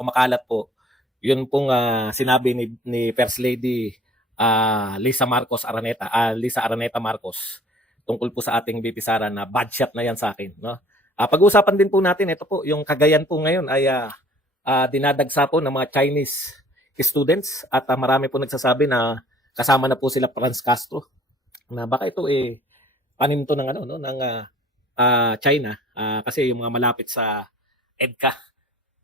kumakalat po, yun pong sinabi ni First Lady Lisa Araneta Marcos tungkol po sa ating VP Sara na bad shot na yan sa akin. No? Pag-uusapan din po natin, ito po, yung Cagayan po ngayon ay dinadagsa po ng mga Chinese students at marami po nagsasabi na kasama na po sila Franz Castro na baka ito panim to ng China kasi yung mga malapit sa EDCA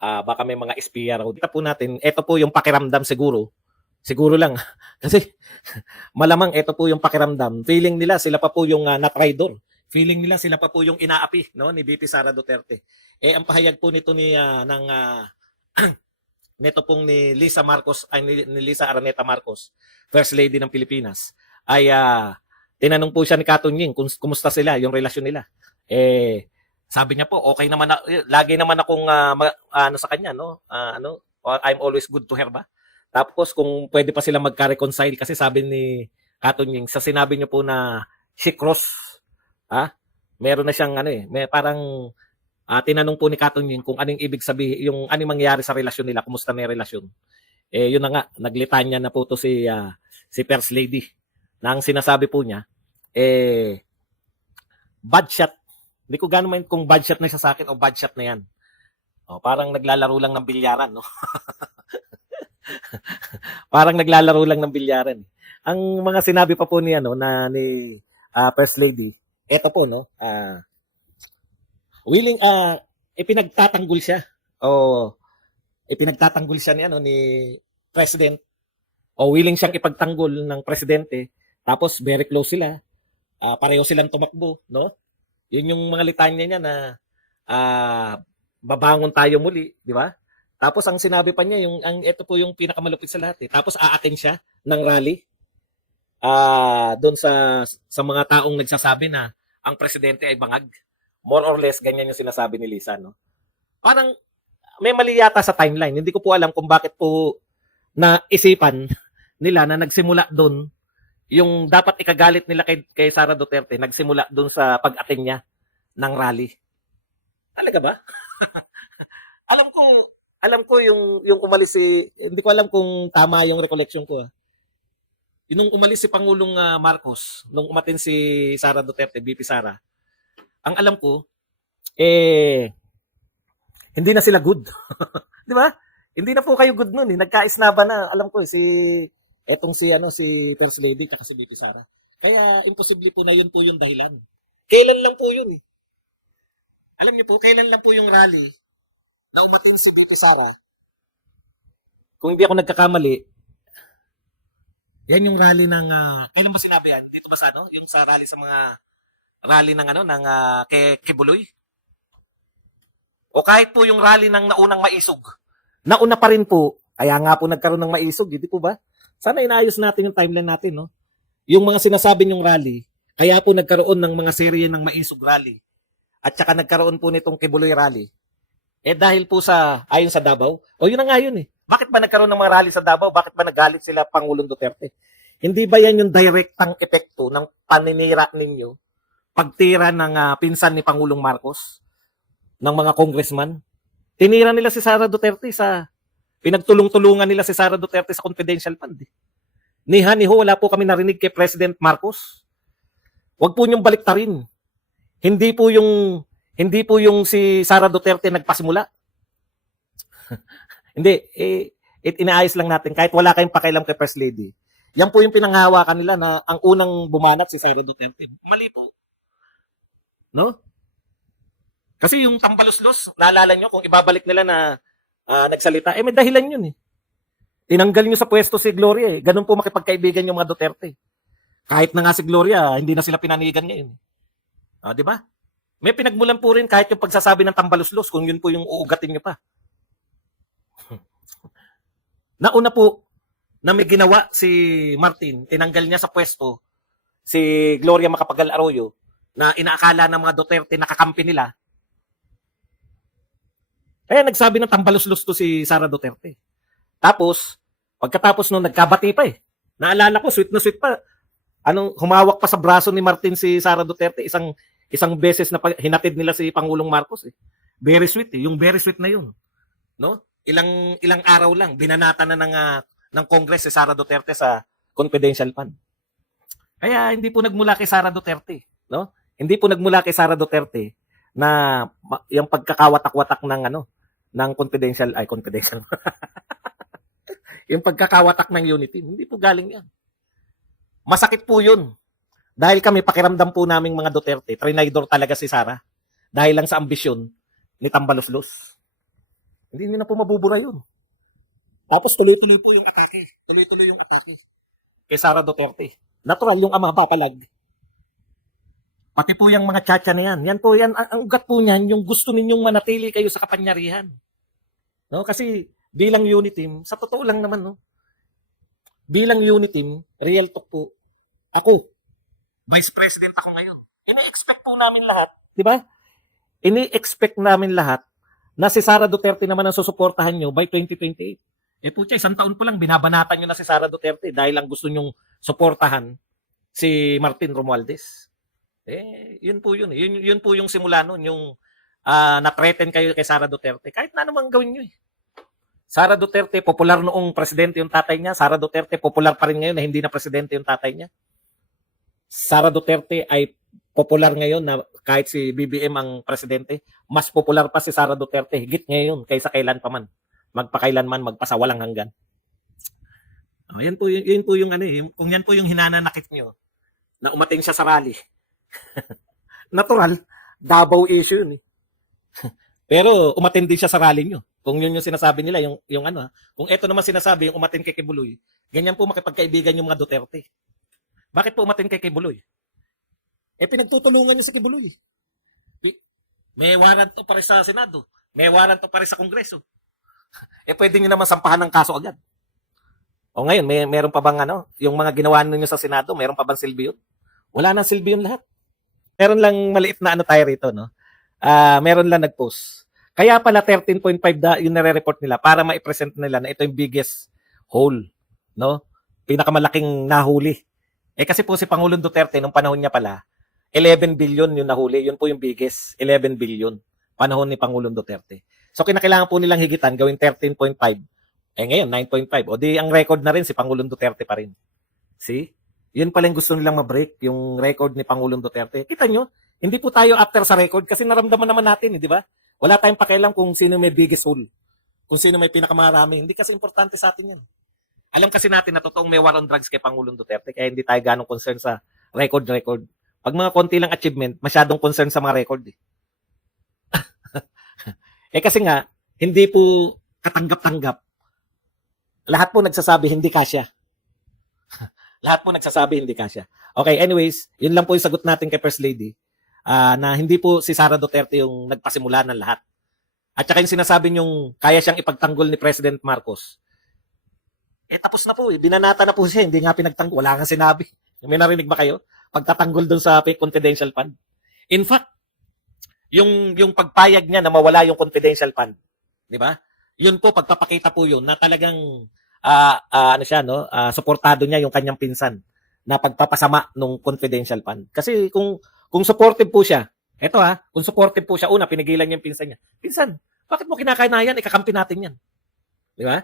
baka may mga espiya raw. Dito po natin, ito po yung pakiramdam siguro lang kasi malamang ito po yung pakiramdam. Feeling nila sila pa po yung na-traidor. Feeling nila sila pa po yung inaapi no ni VP Sara Duterte. Ang pahayag po nito nito pong ni Lisa Marcos ni Lisa Araneta Marcos, First Lady ng Pilipinas, ay tinanong po siya ni Katunying kung kumusta sila, yung relasyon nila. Sabi niya po, okay naman lagi naman akong sa kanya, no? I'm always good to her ba? Tapos kung pwede pa sila magka-reconcile kasi sabi ni Katunying sa sinabi niyo po na she cross, meron na siyang may parang tinanong po ni Katunying kung anong ibig sabihin, yung anong mangyayari sa relasyon nila, kumusta na yung relasyon. Yun na nga, naglitanya na po to si First Lady. Na ang sinasabi po niya, bad shot. Hindi ko gano'n mind kung bad shot na siya sa akin o bad shot na yan. Parang naglalaro lang ng bilyaran, no? Parang naglalaro lang ng bilyaran. Ang mga sinabi pa po ni First Lady, eto po, no? Willing, ipinagtatanggol siya. Ipinagtatanggol siya ni President. Willing siyang ipagtanggol ng presidente. Tapos, very close sila. Pareho silang tumakbo, no? Yun yung mga litanya niya na babangon tayo muli, di ba? Tapos ang sinabi pa niya ito po yung pinakamalupit sa lahat. Tapos aattend siya ng rally. Doon sa mga taong nagsasabi na ang presidente ay bangag. More or less ganyan yung sinasabi ni Lisa, no? Parang may mali yata sa timeline. Hindi ko po alam kung bakit po naisipan nila na nagsimula doon yung dapat ikagalit nila kay Sara Duterte, nagsimula doon sa pag-attend niya ng rally. Talaga ba? alam ko yung umalis hindi ko alam kung tama yung recollection ko. Yung umalis si Pangulong Marcos, nung umattend si Sara Duterte, VP Sara, ang alam ko, hindi na sila good. Di ba? Hindi na po kayo good nun. Nagkaisnaba na, alam ko, si First Lady at si VP Sara. Kaya imposible po na yun po yung dahilan. Kailan lang po yun Alam niyo po, kailan lang po yung rally na umatin si VP Sara. Kung hindi ako nagkakamali, yan yung rally ng kailan ba sinabi yan? Dito ba sa yung sa rally sa mga rally ng Kibuloy? O kahit po yung rally ng naunang Maisog. Nauna pa rin po, kaya nga po nagkaroon ng Maisog, hindi po ba? Sana inaayos natin yung timeline natin, no? Yung mga sinasabi nyong rally, kaya po nagkaroon ng mga serye ng Maisog rally. At saka nagkaroon po nitong Kibuloy rally. Dahil po ayon sa Davao, yun na nga yun Bakit ba nagkaroon ng mga rally sa Davao? Bakit ba nagalit sila Pangulong Duterte? Hindi ba yan yung direktang epekto ng paninira ninyo? Pagtira ng pinsan ni Pangulong Marcos, ng mga congressman? Tinira nila si Sara Duterte pinagtulong-tulungan nila si Sara Duterte sa confidential fund. Niho, wala po kami narinig kay President Marcos. Huwag po niyong baliktarin. Hindi po yung si Sara Duterte nagpasimula. Hindi, inaayos lang natin kahit wala kayong pakialam kay First Lady. Yan po yung pinanghawakan nila na ang unang bumanat si Sara Duterte. Mali po. No? Kasi yung tambaluslos, naalala nyo kung ibabalik nila na nagsalita, may dahilan yun Tinanggal nyo sa pwesto si Gloria Ganun po makipagkaibigan yung mga Duterte. Kahit na nga si Gloria, hindi na sila pinanigan ngayon. Di ba? May pinagmulan po rin kahit yung pagsasabi ng tambaluslos kung yun po yung uugatin nyo pa. Nauna po na may ginawa si Martin, tinanggal niya sa pwesto si Gloria Macapagal Arroyo na inaakala ng mga Duterte nakakampi nila. Kaya nagsabi ng tambaluslos to si Sara Duterte. Tapos, pagkatapos nung nagkabati pa Naalala ko, sweet na sweet pa. Humawak pa sa braso ni Martin si Sara Duterte, isang beses na hinatid nila si Pangulong Marcos Very sweet Yung very sweet na yun. No? ilang araw lang binanata na ng Congress si Sara Duterte sa confidential fund. Kaya hindi po nagmula kay Sara Duterte, no? Hindi po nagmula kay Sara Duterte na yung pagkakawatak-watak ng confidential yung pagkakawatak ng unity, hindi po galing yan. Masakit po yun. Dahil kami, pakiramdam po naming mga Duterte, trinidor talaga si Sara. Dahil lang sa ambisyon ni Tambaloslos. Hindi nyo na po mabubura yun. Tapos tuloy-tuloy po yung atake. Tuloy-tuloy yung atake kay Sara Duterte. Natural yung ama papalag. Pati po yung mga tiyatsa na yan. Yan po yan, ang ugat po niyan, yung gusto ninyong manatili kayo sa kapangyarihan. No? Kasi bilang unit team, sa totoo lang naman, no? Bilang unit team, real talk po, ako, Vice President ako ngayon. Ini-expect po namin lahat, di ba? Ini-expect namin lahat na si Sara Duterte naman ang susuportahan nyo by 2028. Eh po isang taon po lang, binabanatan nyo na si Sara Duterte dahil lang gusto nyong suportahan si Martin Romualdez. Eh, yun po yun. Yun po yung simula nun, yung na-threaten kayo kay Sara Duterte. Kahit na naman gawin nyo eh. Sara Duterte, popular noong presidente yung tatay niya. Sara Duterte, popular pa rin ngayon na hindi na presidente yung tatay niya. Sara Duterte ay popular ngayon na kahit si BBM ang presidente, mas popular pa si Sara Duterte higit ngayon kaysa kailan pa man. Magpakailanman, magpasawalang hanggan. Oh, yun po yung kung yan po yung hinananakit nyo na umating siya sa rally. Natural, Davao issue yun eh. Pero umatin din siya sa rally nyo. Kung yun yung sinasabi nila, kung ito naman sinasabi, yung umatin kay Kibuloy, ganyan po makipagkaibigan yung mga Duterte. Bakit po umatin kay Kibuloy? Eh, pinagtutulungan nyo si Kibuloy. May warrant to pare sa Senado. May warrant to pare sa Kongreso. Eh, pwede nyo naman sampahan ng kaso agad. O ngayon, meron pa bang yung mga ginawa ninyo sa Senado, meron pa bang silbi yun? Wala nang silbi yun lahat. Meron lang maliit na tayo rito, no? Meron lang nag-post. Kaya pala 13.5 yung nare-report nila para ma-present nila na ito yung biggest hole, no? Pinakamalaking nahuli. Eh kasi po si Pangulong Duterte nung panahon niya pala, 11 billion yung nahuli. Yun po yung biggest, 11 billion panahon ni Pangulong Duterte. So kinakailangan po nilang higitan, gawing 13.5. Eh ngayon 9.5. O di ang record na rin si Pangulong Duterte pa rin. See? Yun pala yung gusto nilang ma-break, yung record ni Pangulong Duterte. Kita nyo, hindi po tayo after sa record kasi naramdaman naman natin, di ba? Wala tayong pakialam kung sino may biggest hole. Kung sino may pinakamarami. Hindi kasi importante sa atin yun. Alam kasi natin na totoong may war on drugs kay Pangulong Duterte kaya hindi tayo ganong concern sa record. Pag mga konti lang achievement, masyadong concern sa mga record. Eh kasi nga, hindi po katanggap-tanggap. Lahat po nagsasabi hindi kasya. Lahat po nagsasabi hindi kasya. Okay, anyways, yun lang po yung sagot natin kay First Lady. Na hindi po si Sara Duterte yung nagpasimula ng lahat. At saka yung sinasabi niyong kaya siyang ipagtanggol ni President Marcos. Eh tapos na po, binanata na po siya, hindi nga pinagtanggol. Wala nga sinabi. May narinig ba kayo? Pagtatanggol dun sa confidential fund. In fact, yung pagpayag niya na mawala yung confidential fund, di ba? Yun po, pagpapakita po yun na talagang suportado niya yung kanyang pinsan na pagpapasama ng confidential fund. Kasi kung supportive po siya, kung supportive po siya, una, pinigilan niya yung pinsan niya. Pinsan, bakit mo kinakainayan? Ikakampi natin yan. Di ba?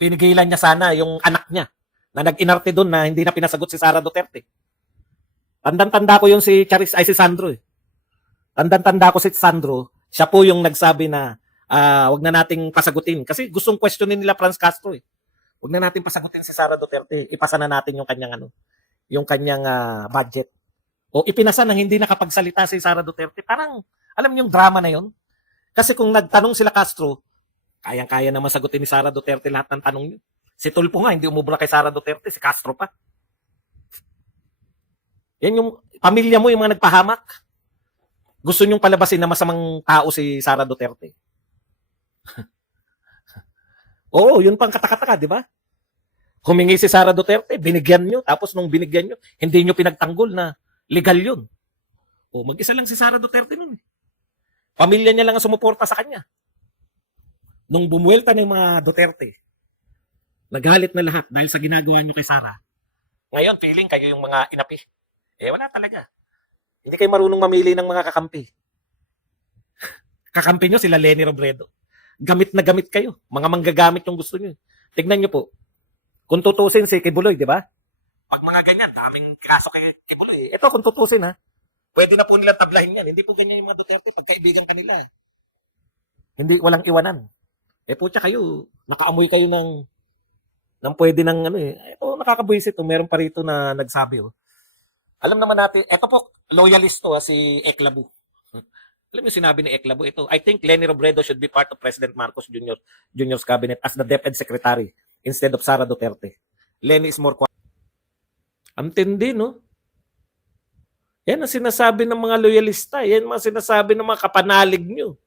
Pinigilan niya sana yung anak niya na nag-inarte doon na hindi na pinasagot si Sara Duterte. Tandang-tanda ko yung si Sandro eh. Tandang-tanda ko si Sandro, siya po yung nagsabi na wag na nating pasagutin. Kasi gustong questionin nila Franz Castro eh. Wag na nating pasagutin si Sara Duterte. Ipasa na natin yung kanyang budget. O ipinasa nang hindi nakapagsalita si Sara Duterte. Parang, alam niyo yung drama na yon. Kasi kung nagtanong sila Castro, kayang-kaya naman sagutin ni Sara Duterte lahat ng tanong niyo. Si Tulfo nga, hindi umubra kay Sara Duterte, si Castro pa. Yan yung pamilya mo, yung mga nagpahamak. Gusto niyong palabasin na masamang tao si Sara Duterte. Oo, yun pang katakataka, di ba? Humingi si Sara Duterte, binigyan nyo, tapos nung binigyan nyo, hindi nyo pinagtanggol na legal yun. O, mag-isa lang si Sara Duterte nun. Pamilya niya lang ang sumuporta sa kanya. Nung bumuelta ng mga Duterte, nagalit na lahat dahil sa ginagawa nyo kay Sara. Ngayon, feeling kayo yung mga inapi. Eh, wala talaga. Hindi kayo marunong mamili ng mga kakampi. Kakampi nyo sila Leni Robredo. gamit na gamit kayo. Mga manggagamit yung gusto niyo. Tignan niyo po. Kung tutusin si Kibuloy, di ba? Pag mga ganyan, daming kaso kay Kibuloy. Ito, kung tutusin ha, pwede na po nilang tablahin yan. Hindi po ganyan yung mga Duterte pagkaibigan kanila. Hindi, walang iwanan. Putya kayo, nakaamoy kayo ng pwede ng ano eh. Ito, nakakabuisit. Meron pa rito na nagsabi. Alam naman natin, ito po, loyalist to si Eclabu. Alam mo sinabi ni Eclabu, ito, I think Leni Robredo should be part of President Marcos Jr.'s cabinet as the DepEd Secretary instead of Sara Duterte. Leni is more ang tindi, no? Yan ang sinasabi ng mga loyalista. Yan ang sinasabi ng mga kapanalig nyo.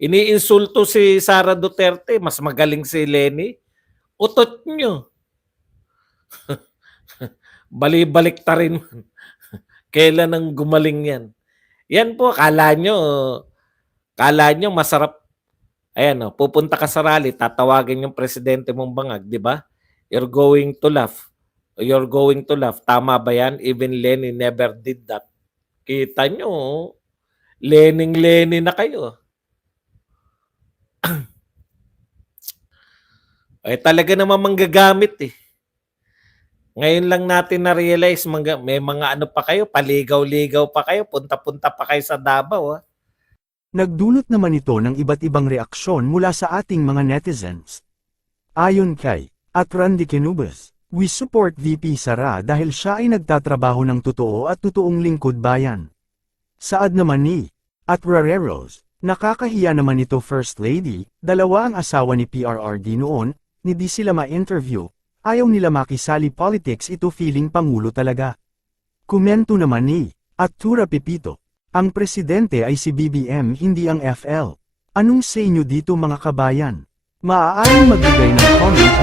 Iniinsulto si Sara Duterte, mas magaling si Leni. Utot nyo. Bali-balik ta rin. Kailan ang gumaling yan? Yan po, kala nyo masarap. Ayan, pupunta ka sa rally, tatawagin yung presidente mong bangag, di ba? You're going to laugh. You're going to laugh. Tama ba yan? Even Lenny never did that. Kita nyo, Lenny na kayo. Talaga naman manggagamit eh. Ngayon lang natin na-realize, may mga ano pa kayo, paligaw-ligaw pa kayo, punta-punta pa kayo sa Davao. Nagdulot naman ito ng iba't ibang reaksyon mula sa ating mga netizens. Ayon kay Randy Canubas, we support VP Sara dahil siya ay nagtatrabaho ng totoo at totoong lingkod bayan. Saad naman ni Rareros, nakakahiya naman ito First Lady, dalawa ang asawa ni PRRD noon, hindi sila ma-interview, ayaw nila makisali politics ito feeling pangulo talaga. Komento naman ni Tura Pepito, ang presidente ay si BBM hindi ang FL. Anong sa inyo dito mga kabayan? Maaaring magbigay ng comment